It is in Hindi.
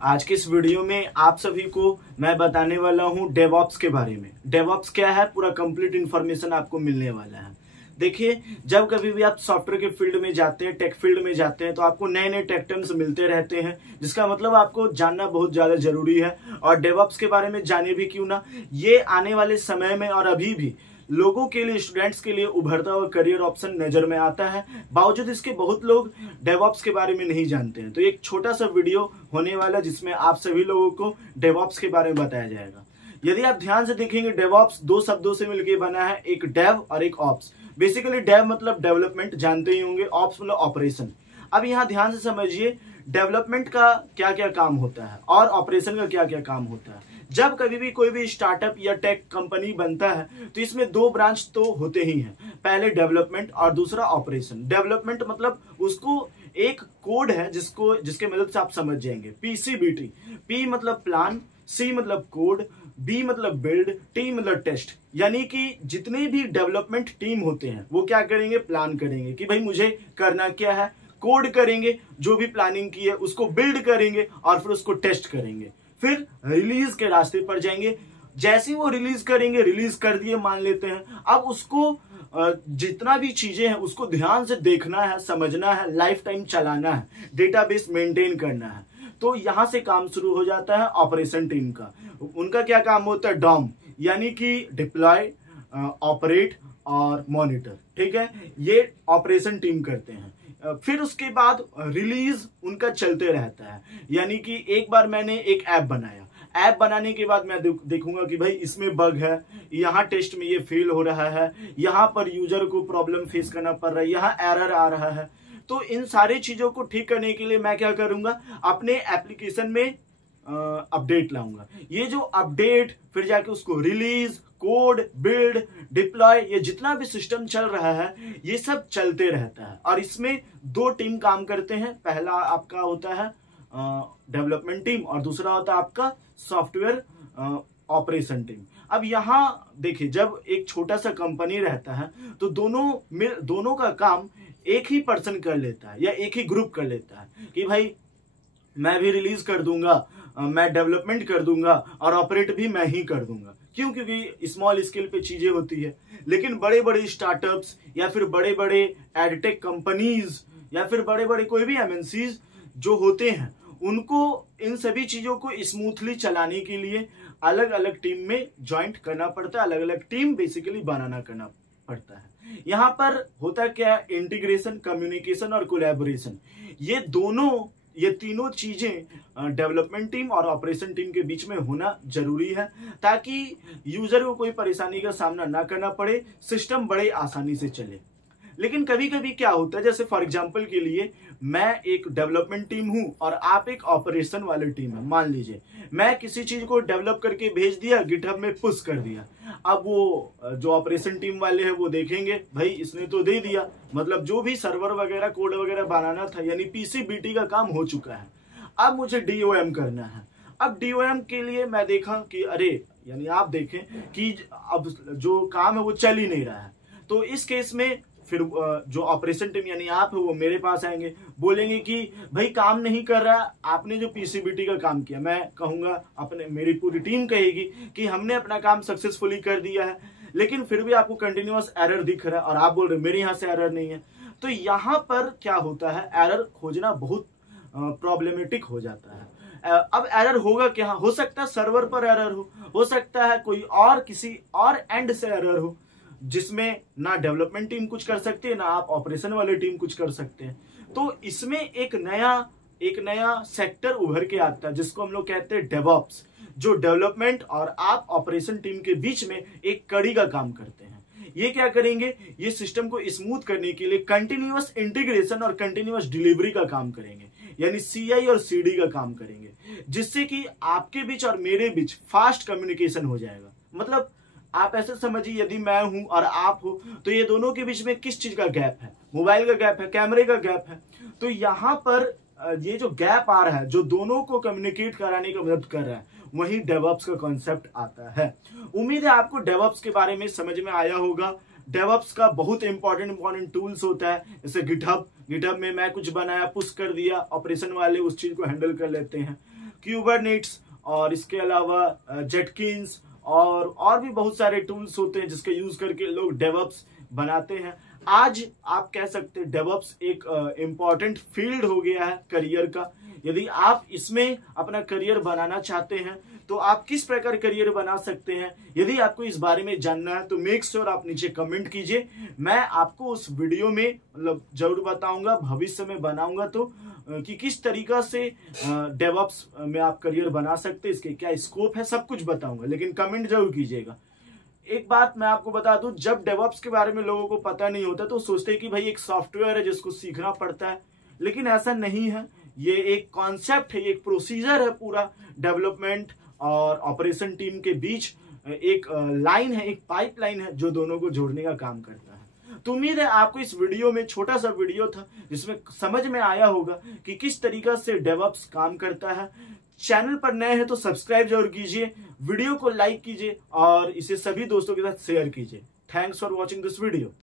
आज के इस वीडियो में आप सभी को मैं बताने वाला हूं डेवऑप्स के बारे में। डेवऑप्स क्या है, पूरा कंप्लीट इन्फॉर्मेशन आपको मिलने वाला है। देखिए, जब कभी भी आप सॉफ्टवेयर के फील्ड में जाते हैं, टेक फील्ड में जाते हैं, तो आपको नए नए टेक टर्म्स मिलते रहते हैं, जिसका मतलब आपको जानना बहुत ज्यादा जरूरी है। और डेवऑप्स के बारे में जाने भी क्यों ना, ये आने वाले समय में और अभी भी लोगों के लिए, स्टूडेंट्स के लिए उभरता हुआ करियर ऑप्शन नजर में आता है। बावजूद इसके बहुत लोग डेवऑप्स के बारे में नहीं जानते हैं। तो एक छोटा सा वीडियो होने वाला जिसमें आप सभी लोगों को डेवऑप्स के बारे में बताया जाएगा। यदि आप ध्यान से देखेंगे, डेवऑप्स दो शब्दों से मिलकर बना है, एक डेव और एक ऑप्स। बेसिकली डेव मतलब डेवलपमेंट, जानते ही होंगे, ऑप्स मतलब ऑपरेशन। अब यहाँ ध्यान से समझिए, डेवलपमेंट का क्या क्या काम होता है और ऑपरेशन का क्या क्या काम होता है। जब कभी भी कोई भी स्टार्टअप या टेक कंपनी बनता है तो इसमें दो ब्रांच तो होते ही हैं, पहले डेवलपमेंट और दूसरा ऑपरेशन। डेवलपमेंट मतलब उसको एक कोड है जिसके मदद से आप समझ जाएंगे, PCBT। P मतलब प्लान, C मतलब कोड, B मतलब बिल्ड, T मतलब टेस्ट। यानी कि जितने भी डेवलपमेंट टीम होते हैं वो क्या करेंगे, प्लान करेंगे कि भाई मुझे करना क्या है, कोड करेंगे, जो भी प्लानिंग की है उसको बिल्ड करेंगे और फिर उसको टेस्ट करेंगे, फिर रिलीज के रास्ते पर जाएंगे। जैसे ही वो रिलीज करेंगे, रिलीज कर दिए मान लेते हैं, अब उसको जितना भी चीजें हैं उसको ध्यान से देखना है, समझना है, लाइफ टाइम चलाना है, डेटाबेस मेंटेन करना है। तो यहां से काम शुरू हो जाता है ऑपरेशन टीम का। उनका क्या काम होता है, डॉम, यानी कि डिप्लॉय, ऑपरेट और मॉनिटर। ठीक है, ये ऑपरेशन टीम करते हैं। फिर उसके बाद रिलीज उनका चलते रहता है। यानी कि एक बार मैंने एक ऐप बनाया, ऐप बनाने के बाद मैं देखूंगा कि भाई इसमें बग है, यहाँ टेस्ट में ये फेल हो रहा है, यहाँ पर यूजर को प्रॉब्लम फेस करना पड़ रहा है, यहाँ एरर आ रहा है। तो इन सारी चीजों को ठीक करने के लिए मैं क्या करूंगा, अपने एप्लीकेशन में अपडेट लाऊंगा। ये जो अपडेट, फिर जाके उसको रिलीज, कोड, बिल्ड, डिप्लॉय, ये जितना भी सिस्टम चल रहा है ये सब चलते रहता है। और इसमें दो टीम काम करते हैं, पहला आपका होता है डेवलपमेंट टीम और दूसरा होता है आपका सॉफ्टवेयर ऑपरेशन टीम। अब यहां देखिए, जब एक छोटा सा कंपनी रहता है तो दोनों का काम एक ही पर्सन कर लेता है या एक ही ग्रुप कर लेता है कि भाई मैं भी रिलीज कर दूंगा, मैं डेवलपमेंट कर दूंगा और ऑपरेट भी मैं ही कर दूंगा। क्यों? क्योंकि स्मॉल स्केल पे चीजें होती है। लेकिन बड़े बड़े स्टार्टअप्स या फिर बड़े बड़े एडटेक कंपनीज या फिर बड़े बड़े कोई भी MNCs जो होते हैं, उनको इन सभी चीजों को स्मूथली चलाने के लिए अलग अलग टीम में ज्वाइंट करना पड़ता है, अलग अलग टीम बेसिकली बनाना करना पड़ता है। यहाँ पर होता क्या है, इंटीग्रेशन, कम्युनिकेशन और कोलैबोरेशन। ये तीनों चीजें डेवलपमेंट टीम और ऑपरेशन टीम के बीच में होना जरूरी है, ताकि यूजर को कोई परेशानी का सामना ना करना पड़े, सिस्टम बड़े आसानी से चले। लेकिन कभी कभी क्या होता है, जैसे फॉर एग्जांपल के लिए मैं एक डेवलपमेंट टीम हूं और आप एक ऑपरेशन वाली टीम है। मान लीजिए मैं किसी चीज को डेवलप करके भेज दिया, गिटहब में पुश कर दिया। अब वो जो ऑपरेशन टीम वाले हैं वो देखेंगे, भाई इसने तो दे दिया, मतलब जो भी सर्वर वगैरह, कोड वगैरह बनाना था, यानी PCBT का काम हो चुका है। अब मुझे DOM करना है। अब DOM के लिए मैं देखा कि अरे, यानी आप देखें कि अब जो काम है वो चल ही नहीं रहा है। तो इस केस में फिर जो ऑपरेशन टीम यानी आप है वो मेरे पास आएंगे, बोलेंगे कि भाई काम नहीं कर रहा, आपने जो PCBT का काम किया। मैं कहूंगा, मेरी पूरी टीम कहेगी कि हमने अपना काम सक्सेसफुली कर दिया है, लेकिन फिर भी आपको कंटिन्यूअस एरर दिख रहा है और आप बोल रहे मेरे यहाँ से एरर नहीं है। तो यहाँ पर क्या होता है, एरर खोजना बहुत प्रॉब्लमेटिक हो जाता है। अब एरर होगा क्या, हो सकता है सर्वर पर एरर हो सकता है कोई और किसी और एंड से एरर हो, जिसमें ना डेवलपमेंट टीम कुछ कर सकती है, ना आप ऑपरेशन वाली टीम कुछ कर सकते हैं। तो इसमें एक नया सेक्टर उभर के आता है, जिसको हम लोग कहते हैं डेवऑप्स, जो डेवलपमेंट और आप ऑपरेशन टीम के बीच में एक कड़ी का काम करते हैं। ये क्या करेंगे, ये सिस्टम को स्मूथ करने के लिए कंटिन्यूअस इंटीग्रेशन और कंटिन्यूअस डिलीवरी का काम करेंगे, यानी CI और CD का काम करेंगे, जिससे कि आपके बीच और मेरे बीच फास्ट कम्युनिकेशन हो जाएगा। मतलब आप ऐसे समझिए, यदि मैं हूं और आप हो तो ये दोनों के बीच में किस चीज का गैप है, मोबाइल का गैप है, कैमरे का गैप है। तो यहां पर ये जो गैप आ रहा है, जो दोनों को कम्युनिकेट कराने की मदद कर रहा है, वही डेवऑप्स का कॉन्सेप्ट आता है। उम्मीद है आपको डेवऑप्स के बारे में समझ में आया होगा। डेवऑप्स का बहुत इंपॉर्टेंट टूल्स होता है, जैसे गिटहब में मैं कुछ बनाया, पुश कर दिया, ऑपरेशन वाले उस चीज को हैंडल कर लेते हैं। क्यूबरनेट्स और इसके अलावा जेटकिंस और भी बहुत सारे टूल्स होते हैं जिसके यूज करके लोग डेवऑप्स बनाते हैं। आज आप कह सकते हैं डेवऑप्स एक इम्पॉर्टेंट फील्ड हो गया है करियर का। यदि आप इसमें अपना करियर बनाना चाहते हैं तो आप किस प्रकार करियर बना सकते हैं, यदि आपको इस बारे में जानना है तो मेक श्योर आप नीचे कमेंट कीजिए। मैं आपको उस वीडियो में मतलब जरूर बताऊंगा, भविष्य में बनाऊंगा तो कि किस तरीका से डेवऑप्स में आप करियर बना सकते हैं, इसके क्या स्कोप है, सब कुछ बताऊंगा, लेकिन कमेंट जरूर कीजिएगा। एक बात मैं आपको बता दूं, जब डेवऑप्स के बारे में लोगों को पता नहीं होता तो सोचते हैं कि भाई एक सॉफ्टवेयर है जिसको सीखना पड़ता है, लेकिन ऐसा नहीं है। ये एक कॉन्सेप्ट है, एक प्रोसीजर है पूरा डेवलपमेंट और ऑपरेशन टीम के बीच एक लाइन है, एक पाइपलाइन है जो दोनों को जोड़ने का काम करता है। तो उम्मीद है आपको इस वीडियो में, छोटा सा वीडियो था जिसमें समझ में आया होगा कि किस तरीका से डेवऑप्स काम करता है। चैनल पर नए हैं तो सब्सक्राइब जरूर कीजिए, वीडियो को लाइक कीजिए और इसे सभी दोस्तों के साथ शेयर कीजिए। Thanks for watching this video.